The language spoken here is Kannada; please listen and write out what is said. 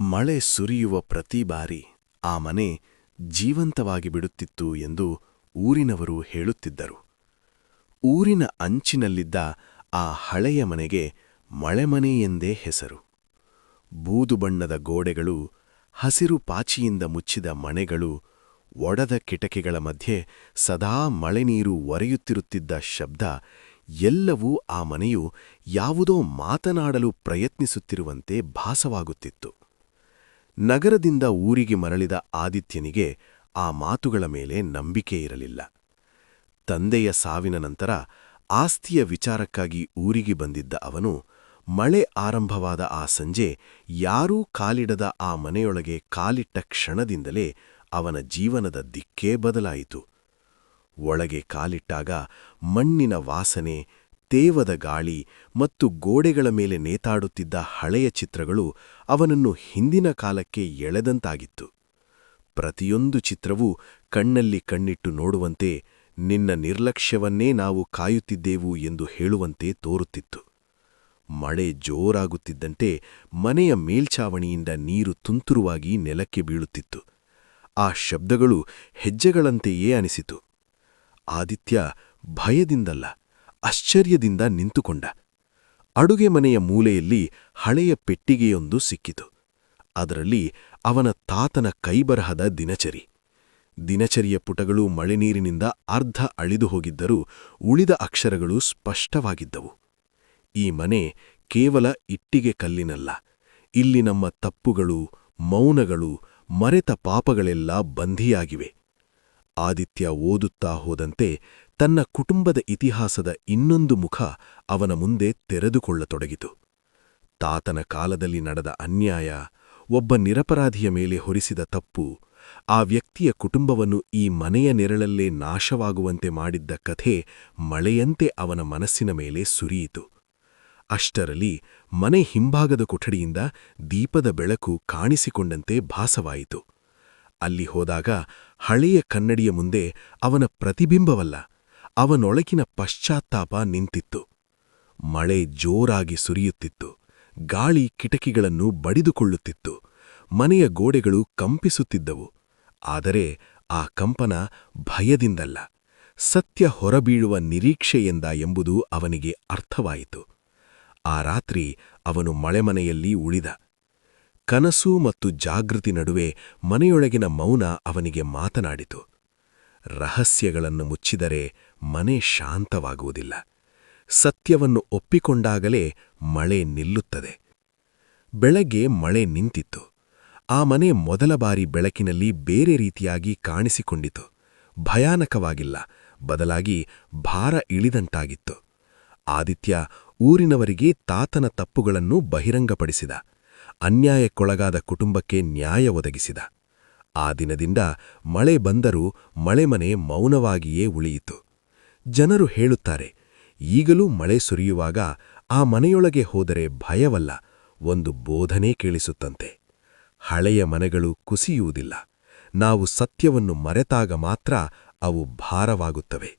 ಮಳೆ ಸುರಿಯುವ ಪ್ರತಿ ಬಾರಿ ಆ ಮನೆ ಜೀವಂತವಾಗಿ ಬಿಡುತ್ತಿತ್ತು ಎಂದು ಊರಿನವರು ಹೇಳುತ್ತಿದ್ದರು. ಊರಿನ ಅಂಚಿನಲ್ಲಿದ್ದ ಆ ಹಳೆಯ ಮನೆಗೆ ಮಳೆಮನೆ ಎಂದೇ ಹೆಸರು. ಬೂದು ಬಣ್ಣದ ಗೋಡೆಗಳು, ಹಸಿರು ಪಾಚಿಯಿಂದ ಮುಚ್ಚಿದ ಮನೆಗಳು, ಒಡೆದ ಕಿಟಕಿಗಳ ಮಧ್ಯೆ ಸದಾ ಮಳೆನೀರು ಒರೆಯುತ್ತಿರುತ್ತಿದ್ದ ಶಬ್ದ ಎಲ್ಲವೂ ಆ ಮನೆಯು ಯಾವುದೋ ಮಾತನಾಡಲು ಪ್ರಯತ್ನಿಸುತ್ತಿರುವಂತೆ ಭಾಸವಾಗುತ್ತಿತ್ತು. ನಗರದಿಂದ ಊರಿಗೆ ಮರಳಿದ ಆದಿತ್ಯನಿಗೆ ಆ ಮಾತುಗಳ ಮೇಲೆ ನಂಬಿಕೆಯಿರಲಿಲ್ಲ. ತಂದೆಯ ಸಾವಿನ ನಂತರ ಆಸ್ತಿಯ ವಿಚಾರಕ್ಕಾಗಿ ಊರಿಗೆ ಬಂದಿದ್ದ ಅವನು ಮಳೆ ಆರಂಭವಾದ ಆ ಸಂಜೆ ಯಾರೂ ಕಾಲಿಡದ ಆ ಮನೆಯೊಳಗೆ ಕಾಲಿಟ್ಟ ಕ್ಷಣದಿಂದಲೇ ಅವನ ಜೀವನದ ದಿಕ್ಕೇ ಬದಲಾಯಿತು. ಒಳಗೆ ಕಾಲಿಟ್ಟಾಗ ಮಣ್ಣಿನ ವಾಸನೆ, ತೇವದ ಗಾಳಿ ಮತ್ತು ಗೋಡೆಗಳ ಮೇಲೆ ನೇತಾಡುತ್ತಿದ್ದ ಹಳೆಯ ಚಿತ್ರಗಳು ಅವನನ್ನು ಹಿಂದಿನ ಕಾಲಕ್ಕೆ ಎಳೆದಂತಾಗಿತ್ತು. ಪ್ರತಿಯೊಂದು ಚಿತ್ರವೂ ಕಣ್ಣಲ್ಲಿ ಕಣ್ಣಿಟ್ಟು ನೋಡುವಂತೆ, ನಿನ್ನ ನಿರ್ಲಕ್ಷ್ಯವನ್ನೇ ನಾವು ಕಾಯುತ್ತಿದ್ದೆವು ಎಂದು ಹೇಳುವಂತೆ ತೋರುತ್ತಿತ್ತು. ಮಳೆ ಜೋರಾಗುತ್ತಿದ್ದಂತೆ ಮನೆಯ ಮೇಲ್ಛಾವಣಿಯಿಂದ ನೀರು ತುಂತುರುವಾಗಿ ನೆಲಕ್ಕೆ ಬೀಳುತ್ತಿತ್ತು. ಆ ಶಬ್ದಗಳು ಹೆಜ್ಜೆಗಳಂತೆಯೇ ಅನಿಸಿತು. ಆದಿತ್ಯ ಭಯದಿಂದಲ್ಲ, ಆಶ್ಚರ್ಯದಿಂದ ನಿಂತುಕೊಂಡ. ಅಡುಗೆ ಮನೆಯ ಮೂಲೆಯಲ್ಲಿ ಹಳೆಯ ಪೆಟ್ಟಿಗೆಯೊಂದು ಸಿಕ್ಕಿತು. ಅದರಲ್ಲಿ ಅವನ ತಾತನ ಕೈಬರಹದ ದಿನಚರಿ. ದಿನಚರಿಯ ಪುಟಗಳು ಮಳೆನೀರಿನಿಂದ ಅರ್ಧ ಅಳಿದು ಹೋಗಿದ್ದರೂ ಉಳಿದ ಅಕ್ಷರಗಳು ಸ್ಪಷ್ಟವಾಗಿದ್ದವು. ಈ ಮನೆ ಕೇವಲ ಇಟ್ಟಿಗೆ ಕಲ್ಲಿನಲ್ಲ. ಇಲ್ಲಿ ನಮ್ಮ ತಪ್ಪುಗಳು, ಮೌನಗಳು, ಮರೆತ ಪಾಪಗಳೆಲ್ಲ ಬಂಧಿಯಾಗಿವೆ. ಆದಿತ್ಯ ಓದುತ್ತಾ ಹೋದಂತೆ ತನ್ನ ಕುಟುಂಬದ ಇತಿಹಾಸದ ಇನ್ನೊಂದು ಮುಖ ಅವನ ಮುಂದೆ ತೆರೆದುಕೊಳ್ಳತೊಡಗಿತು. ತಾತನ ಕಾಲದಲ್ಲಿ ನಡೆದ ಅನ್ಯಾಯ, ಒಬ್ಬ ನಿರಪರಾಧಿಯ ಮೇಲೆ ಹೊರಿಸಿದ ತಪ್ಪು, ಆ ವ್ಯಕ್ತಿಯ ಕುಟುಂಬವನ್ನು ಈ ಮನೆಯ ನೆರಳಲ್ಲೇ ನಾಶವಾಗುವಂತೆ ಮಾಡಿದ್ದ ಕಥೆ ಮಳೆಯಂತೆ ಅವನ ಮನಸ್ಸಿನ ಮೇಲೆ ಸುರಿಯಿತು. ಅಷ್ಟರಲ್ಲಿ ಮನೆ ಹಿಂಭಾಗದ ಕೊಠಡಿಯಿಂದ ದೀಪದ ಬೆಳಕು ಕಾಣಿಸಿಕೊಂಡಂತೆ ಭಾಸವಾಯಿತು. ಅಲ್ಲಿ ಹೋದಾಗ ಹಳೆಯ ಕನ್ನಡಿಯ ಮುಂದೆ ಅವನ ಪ್ರತಿಬಿಂಬವಲ್ಲ, ಅವನೊಳಗಿನ ಪಶ್ಚಾತ್ತಾಪ ನಿಂತಿತ್ತು. ಮಳೆ ಜೋರಾಗಿ ಸುರಿಯುತ್ತಿತ್ತು. ಗಾಳಿ ಕಿಟಕಿಗಳನ್ನು ಬಡಿದುಕೊಳ್ಳುತ್ತಿತ್ತು. ಮನೆಯ ಗೋಡೆಗಳು ಕಂಪಿಸುತ್ತಿದ್ದವು. ಆದರೆ ಆ ಕಂಪನ ಭಯದಿಂದಲ್ಲ, ಸತ್ಯ ಹೊರಬೀಳುವ ನಿರೀಕ್ಷೆಯಿಂದ ಎಂಬುದು ಅವನಿಗೆ ಅರ್ಥವಾಯಿತು. ಆ ರಾತ್ರಿ ಅವನು ಮಳೆಮನೆಯಲ್ಲಿ ಉಳಿದ. ಕನಸು ಮತ್ತು ಜಾಗೃತಿ ನಡುವೆ ಮನೆಯೊಳಗಿನ ಮೌನ ಅವನಿಗೆ ಮಾತನಾಡಿತು. ರಹಸ್ಯಗಳನ್ನು ಮುಚ್ಚಿದರೆ ಮನೆ ಶಾಂತವಾಗುವುದಿಲ್ಲ. ಸತ್ಯವನ್ನು ಒಪ್ಪಿಕೊಂಡಾಗಲೇ ಮಳೆ ನಿಲ್ಲುತ್ತದೆ. ಬೆಳಗ್ಗೆ ಮಳೆ ನಿಂತಿತ್ತು. ಆ ಮನೆ ಮೊದಲ ಬಾರಿ ಬೆಳಕಿನಲ್ಲಿ ಬೇರೆ ರೀತಿಯಾಗಿ ಕಾಣಿಸಿಕೊಂಡಿತು. ಭಯಾನಕವಾಗಿಲ್ಲ, ಬದಲಾಗಿ ಭಾರ ಇಳಿದಂಟಾಗಿತ್ತು. ಆದಿತ್ಯ ಊರಿನವರಿಗೆ ತಾತನ ತಪ್ಪುಗಳನ್ನು ಬಹಿರಂಗಪಡಿಸಿದ. ಅನ್ಯಾಯಕ್ಕೊಳಗಾದ ಕುಟುಂಬಕ್ಕೆ ನ್ಯಾಯ ಒದಗಿಸಿದ. ಆ ದಿನದಿಂದ ಮಳೆ ಬಂದರೂ ಮಳೆಮನೆ ಮೌನವಾಗಿಯೇ ಉಳಿಯಿತು. ಜನರು ಹೇಳುತ್ತಾರೆ, ಈಗಲೂ ಮಳೆ ಸುರಿಯುವಾಗ ಆ ಮನೆಯೊಳಗೆ ಹೋದರೆ ಭಯವಲ್ಲ, ಒಂದು ಬೋಧನೆ ಕೇಳಿಸುತ್ತಂತೆ. ಹಳೆಯ ಮನೆಗಳು ಕುಸಿಯುವುದಿಲ್ಲ. ನಾವು ಸತ್ಯವನ್ನು ಮರೆತಾಗ ಮಾತ್ರ ಅವು ಭಾರವಾಗುತ್ತವೆ.